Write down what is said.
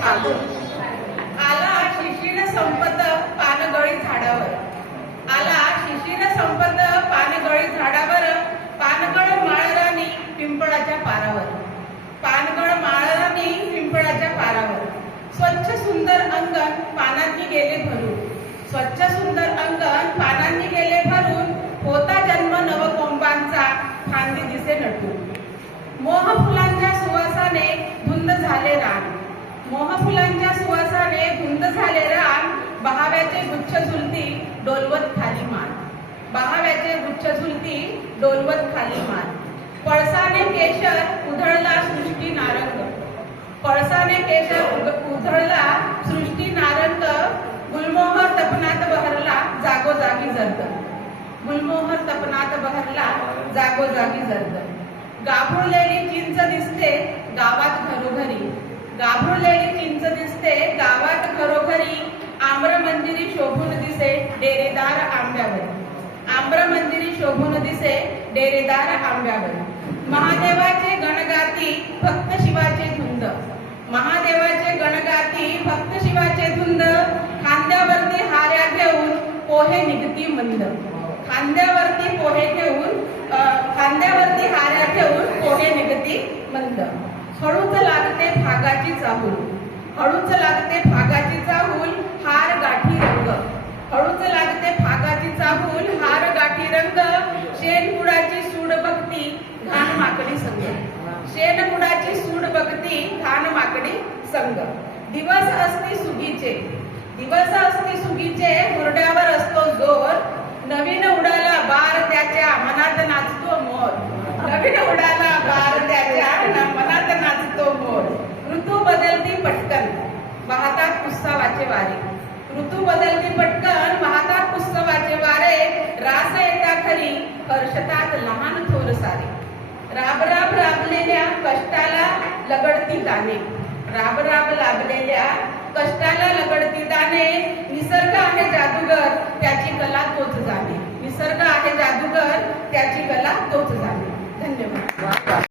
फागुन. आला शिशीर संपत पानगळी झाडावर. आला शिशीर संपत पानगळी झाडावर. पानगळ माळराणी पिंपळाच्या पारावर. पानगळ माळराणी पिंपळाच्या पारावर. स्वच्छ सुंदर अंगण पानांनी गेले भरून. स्वच्छ सुंदर अंगण पानांनी गेले भरून. होता जन्म नवकोंबांचा फांदी दिसे नटून. मोह फुलांच्या सुवासाने धुंद झाले रान. मोह फुलांच्या सुवासाने धुंद झाले रान. बहाव्याचे गुच्छ झुलती डोलवत खाली मान. बहाव्याचे गुच्छ झुलती डोलवत खाली मान. पळसाने केशर उधळला सृष्टी नारंग. पळसाने केशर उधळला सृष्टी नारंग. गुलमोहर तपनात बहरला जागोजागी जर्द. गुलमोहर तपनात बहरला जागोजागी जर्द. गाभुळलेली चिंच दिसते गावात घरोघरी. गाभुळलेली चिंच दिसते गावात घरोघरी. आम्र मंदिरी शोभून दिसे डेरेदार आंब्यावर. आम्र मंदिरी शोभून दिसे डेरेदार आंब्यावर. महादेवाचे गणगाती भक्त शिवाचे धुंद. महादेवाचे गणगाती भक्त शिवाचे धुंद. खांद्यावरती हार्या घेऊन पोहे निघती मंद. खांद्यावरती पोहे घेऊन खांद्यावरती हार्या घेऊन पोहे निघती मंद. हळूच लागते भागाची चाहूल. हळूच लागते भागाची चाहूल. हार गाठी रंग. हळूच लागते भागाची चाहूल. हार गाठी रंग. शेणकुडाची सूड बघती घाण माकडी संग. शेणकुडाची सूड बघती घाण माकडी संग. दिवस असती सुगीचे. दिवस असती सुगीचे. हुरड्यावर असतो जोर. नवीन उडाला बार त्याच्या मनात नाचतो मोर. नवीन उडाला बार त्याच्या मनात नाचतो मोर. ऋतू बदलती पटकन वाहतात उत्सवाचे वारे. ऋतू बदलती पटकन वाहतात उत्सवाचे वारे. रास येता खरी हर्षतात लहान थोर सारे. राब राब राबलेल्या कष्टाला लगडती दाणे. राब राब लाभलेल्या कष्टाला लगडती दाणे. निसर्ग आहे जादू